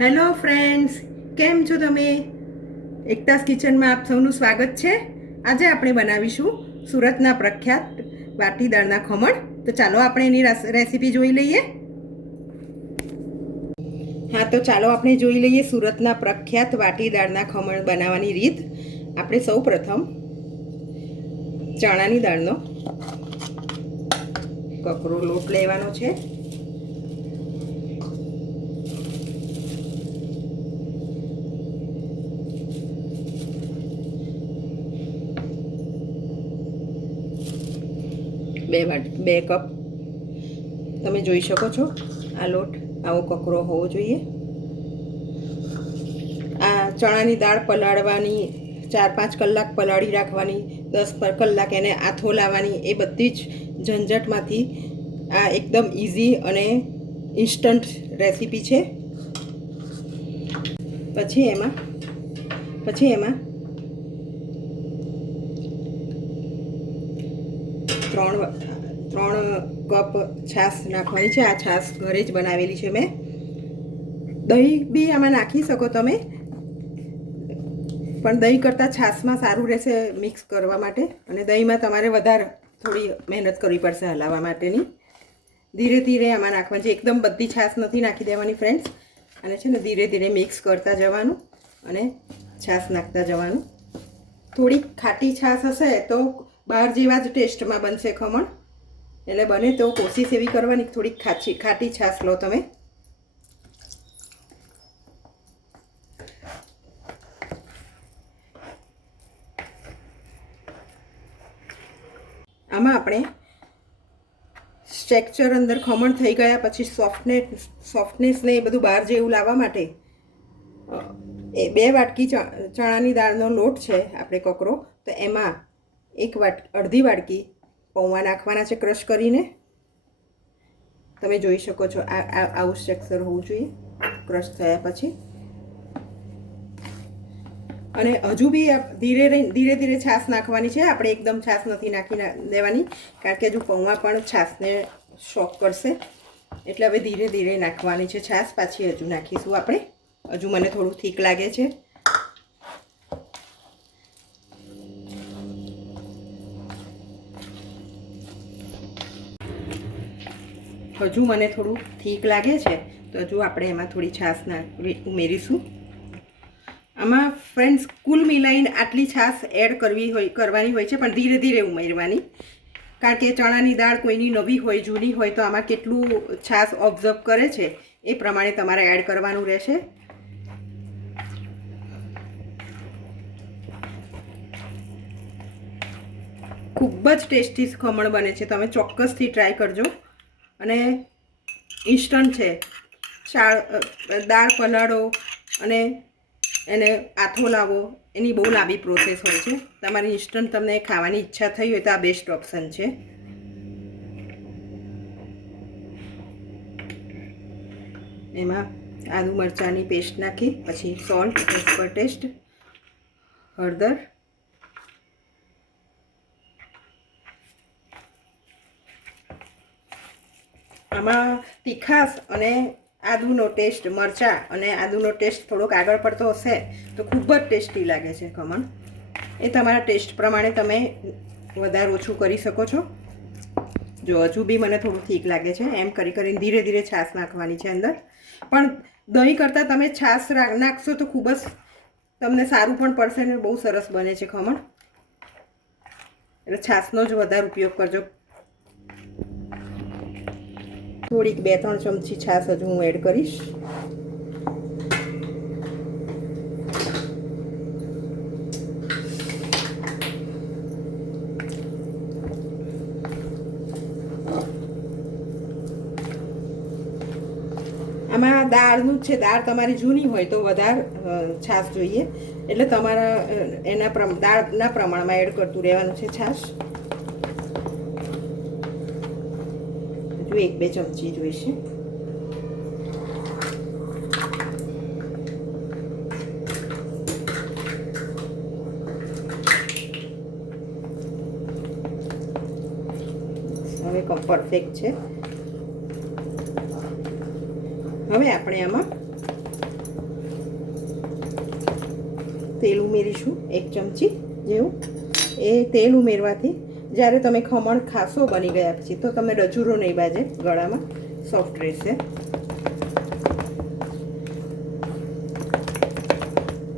Hello friends, કેમ છો તમે? એકતાસ કિચનમાં આપ સૌનું સ્વાગત છે. આજે આપણે બનાવીશું સુરતના પ્રખ્યાત વાટી દાળના ખમણ. તો ચાલો આપણે એની રેસીપી જોઈ લઈએ. હા, તો ચાલો આપણે જોઈ લઈએ સુરતના પ્રખ્યાત વાટી દાળના ખમણ બનાવવાની રીત. આપણે સૌ પ્રથમ ચણાની દાળનો કકરો લોટ લેવાનો છે. બે કપ તમે જોઈ શકો છો. આ લોટ આવો કકરો હોવો જોઈએ. આ ચણાની દાળ પલાળવાની, 4-5 કલાક પલાળી રાખવાની, 10 કલાક એને આથો લાવવાની, એ બધી જ ઝંઝટમાંથી આ એકદમ ઇઝી અને ઇન્સ્ટન્ટ રેસીપી છે. પછી એમાં 3 કપ છાશ નાખવાની છે. આ છાશ ઘરે જ બનાવેલી છે મેં. દહીં બી આમાં નાખી શકો તમે, પણ દહીં કરતાં છાશમાં સારું રહેશે મિક્સ કરવા માટે. અને દહીંમાં તમારે વધારે થોડી મહેનત કરવી પડશે હલાવવા માટેની. ધીરે ધીરે આમાં નાખવાની છે. એકદમ બધી છાશ નથી નાખી દેવાની ફ્રેન્ડ્સ. અને છે ને ધીરે ધીરે મિક્સ કરતા જવાનું અને છાશ નાખતા જવાનું. થોડીક ખાટી છાશ હશે તો બહાર જેવા જ ટેસ્ટમાં બનશે ખમણ. એટલે બને તો કોશિશ એવી કરવાની થોડીક ખાટી છાશ લો તમે. આમાં આપણે સ્ટ્રક્ચર અંદર ખમણ થઈ ગયા પછી સોફ્ટનેસને એ બધું બહાર જેવું લાવવા માટે એ 2 વાટકી ચણાની દાળનો લોટ છે આપણે કકરો, તો એમાં અડધી વાટકી પૌવા નાખવાના છે ક્રશ કરીને. તમે જોઈ શકો છો આવું સ્ટ્રક્ચર હોવું જોઈએ ક્રશ થયા પછી. અને હજુ બી ધીરે ધીરે છાશ નાખવાની છે. આપણે એકદમ છાશ નથી નાખી દેવાની, કારણ કે હજુ પૌવા પણ છાશને શોક કરશે. એટલે હવે ધીરે ધીરે નાખવાની છે છાશ. પાછી હજુ નાખીશું આપણે. હજુ મને થોડું થીક લાગે છે. હજુ મને થોડું થીક લાગે છે તો હજુ આપણે એમાં થોડી છાશ ઉમેરીશું. આમાં ફ્રેન્ડ્સ કુલ મિલાઈને આટલી છાશ એડ કરવાની હોય છે, પણ ધીરે ધીરે ઉમેરવાની. કારણ કે ચણાની દાળ કોઈની નવી હોય જૂની હોય તો આમાં કેટલું છાશ ઓબ્ઝર્વ કરે છે એ પ્રમાણે તમારે એડ કરવાનું રહેશે. ખૂબ જ ટેસ્ટી ખમણ બને છે. તમે ચોક્કસથી ટ્રાય કરજો. અને ઇન્સ્ટન્ટ છે. દાળ પલાળો અને એને આથો લાવો, એની બહુ લાંબી પ્રોસેસ હોય છે. તમારી ઇન્સ્ટન્ટ તમને ખાવાની ઈચ્છા થઈ હોય તો આ બેસ્ટ ઓપ્શન છે. એમાં આદુ મરચાંની પેસ્ટ નાખી, પછી સોલ્ટ એઝ પર ટેસ્ટ, હળદર, આમાં તીખાશ અને આદુનો ટેસ્ટ, મરચાં અને આદુનો ટેસ્ટ થોડોક આગળ પડતો હશે તો ખૂબ જ ટેસ્ટી લાગે છે ખમણ. એ તમારા ટેસ્ટ પ્રમાણે તમે વધારે ઓછું કરી શકો છો. જો હજુ બી મને થોડું ઠીક લાગે છે. એમ કરીને ધીરે ધીરે છાશ નાખવાની છે અંદર. પણ દહીં કરતાં તમે છાશ નાખશો તો ખૂબ જ તમને સારું પણ પડશે ને બહુ સરસ બને છે ખમણ. એટલે છાશનો જ વધારે ઉપયોગ કરજો. થોડીક 2-3 ચમચી છાશ હજુ હું એડ કરીશ. આમાં દાળનું જ છે. દાળ તમારી જૂની હોય તો વધારે છાશ જોઈએ. એટલે તમારા દાળના પ્રમાણમાં એડ કરતું રહેવાનું છે છાશ. હજુ 1-2 ચમચી જોઈશે. હવે પરફેક્ટ છે. હવે આપણે આમાં તેલ ઉમેરીશું 1 ચમચી જેવું. એ તેલ ઉમેરવાથી જ્યારે તમે ખમણ ખાસો બની ગયા પછી તો તમે ડચુરો નહીં બાજે, ગળામાં સોફ્ટ રહેશે.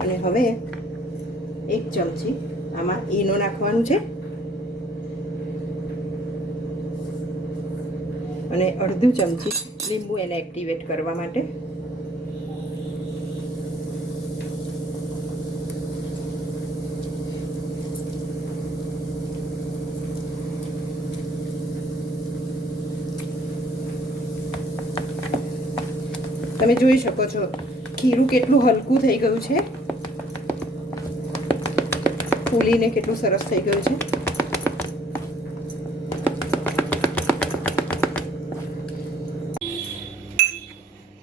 અને હવે 1 ચમચી આમાં ઈનો નાખવાનું છે અને અડધું ચમચી લીંબુ એને એક્ટિવેટ કરવા માટે. તમે જોઈ શકો છો ખીરું કેટલું હલકું થઈ ગયું છે, ફૂલીને કેટલું સરસ થઈ ગયું છે.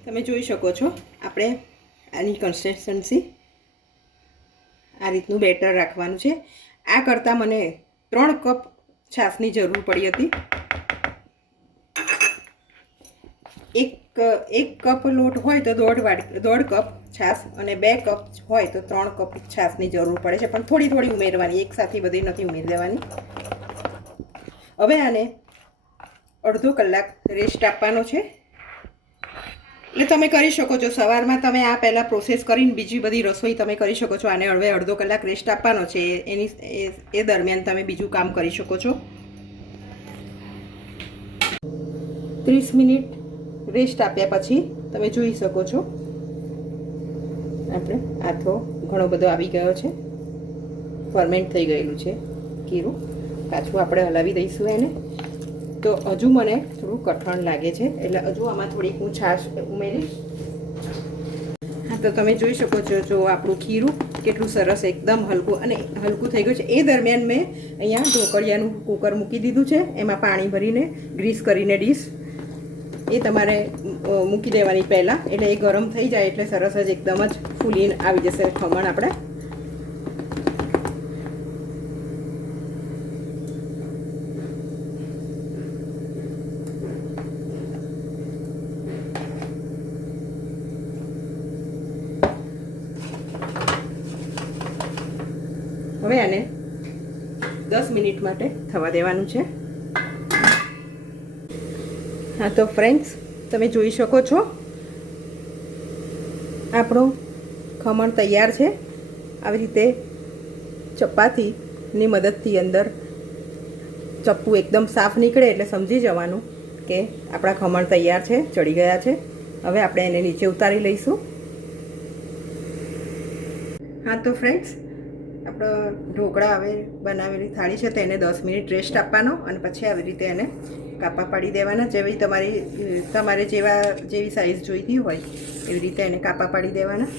તમે જોઈ શકો છો આપણે આની કન્સિસ્ટન્સી આ રીતનું બેટર રાખવાનું છે. આ કરતાં મને 3 કપ છાશની જરૂર પડી હતી. એક કપ લોટ હોય તો 1.5 કપ છાશ અને 2 કપ હોય તો 3 કપ છાશની જરૂર પડે છે, પણ થોડી થોડી ઉમેરવાની, એકસાથે બધી નથી ઉમેરી દેવાની. હવે આને અડધો કલાક રેસ્ટ આપવાનો છે. એટલે તમે કરી શકો છો સવારમાં તમે આ પહેલાં પ્રોસેસ કરીને બીજી બધી રસોઈ તમે કરી શકો છો. આને હવે અડધો કલાક રેસ્ટ આપવાનો છે. એ દરમિયાન તમે બીજું કામ કરી શકો છો. 30 મિનિટ રેસ્ટ આપ્યા પછી તમે જોઈ શકો છો આપણે આથો ઘણો બધો આવી ગયો છે, ફર્મેન્ટ થઈ ગયેલું છે ખીરું. પાછું આપણે હલાવી દઈશું એને. તો હજુ મને થોડું કઠણ લાગે છે એટલે હજુ આમાં થોડીક હું છાશ ઉમેરીશ. હા, તો તમે જોઈ શકો છો જો આપણું ખીરું કેટલું સરસ એકદમ હલકું અને હલકું થઈ ગયું છે. એ દરમિયાન મેં અહીંયા ઢોકળિયાનું કુકર મૂકી દીધું છે, એમાં પાણી ભરીને ગ્રીસ કરીને ડીશ એ તમારે મૂકી દેવાની પહેલાં, એટલે એ ગરમ થઈ જાય એટલે સરસ જ એકદમ જ ફૂલીને આવી જશે ખમણ આપણે. હવે આને 10 મિનિટ માટે થવા દેવાનું છે. હા, તો ફ્રેન્ડ્સ તમે જોઈ શકો છો આપણું ખમણ તૈયાર છે. આવી રીતે ચપાતીની મદદથી અંદર ચપ્પુ એકદમ સાફ નીકળે એટલે સમજી જવાનું કે આપણા ખમણ તૈયાર છે, ચડી ગયા છે. હવે આપણે એને નીચે ઉતારી લઈશું. હા, તો ફ્રેન્ડ્સ આપણો ઢોકળા હવે બનાવેલી થાળી છે તેને 10 મિનિટ રેસ્ટ આપવાનો અને પછી આવી રીતે એને કાપા પાડી દેવાના. તમારે જેવી સાઈઝ જોઈતી હોય એવી રીતે એને કાપા પાડી દેવાના.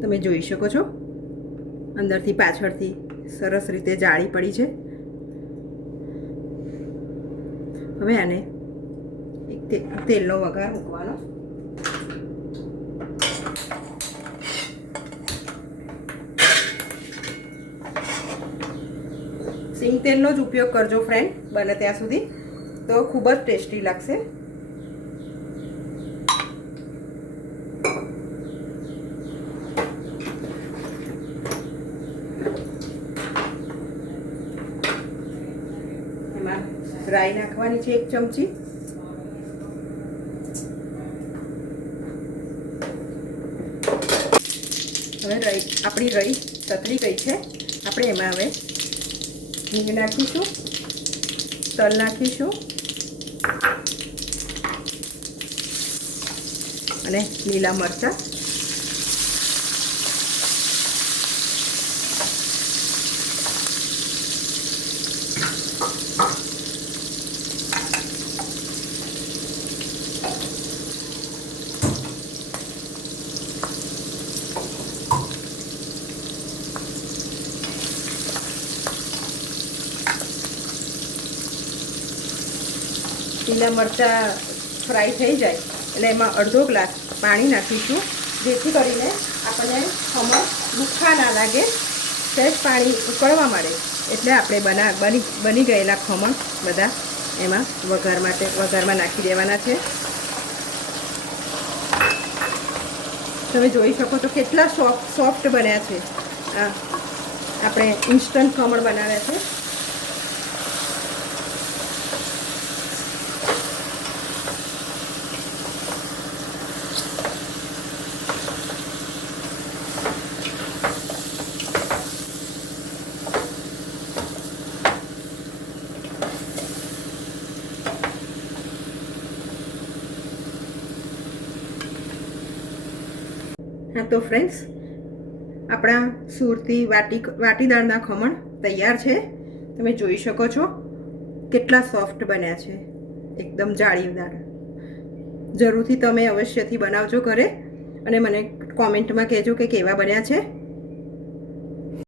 તમે જોઈ શકો છો અંદરથી પાછળથી સરસ રીતે જાળી પડી છે. હવે આને તેલનો વઘાર મૂકવાનો. સિંગ તેલનો જ ઉપયોગ કરજો ફ્રેન્ડ, બને ત્યાં સુધી, તો ખૂબ જ ટેસ્ટી લાગશે. એમાં રાઈ નાખવાની છે 1 ચમચી. હવે આપણી રાઈ તતરી ગઈ છે. આપણે એમાં હવે હિંગ નાખીશું, તલ નાખીશું અને લીલા મરચાં. લીલા મરચાં ફ્રાય થઈ જાય એટલે એમાં અડધો ગ્લાસ પાણી નાખીશું, જેથી કરીને આપણને ખમણ લુખ્ખા ના લાગે સહેજ પાણી ઉકળવા માંડે એટલે આપણે બની ગયેલા ખમણ બધા એમાં વઘારમાં નાખી દેવાના છે. તમે જોઈ શકો છો કેટલા સોફ્ટ બન્યા છે. આપણે ઇન્સ્ટન્ટ ખમણ બનાવ્યા છે. હા તો ફ્રેન્ડ્સ, આપણા સુરતી વાટી દાળના ખમણ તૈયાર છે. તમે જોઈ શકો છો કેટલા સોફ્ટ બન્યા છે, એકદમ જાળીદાર. જરૂરથી તમે અવશ્યથી બનાવજો ઘરે અને મને કોમેન્ટમાં કહેજો કે કેવા બન્યા છે.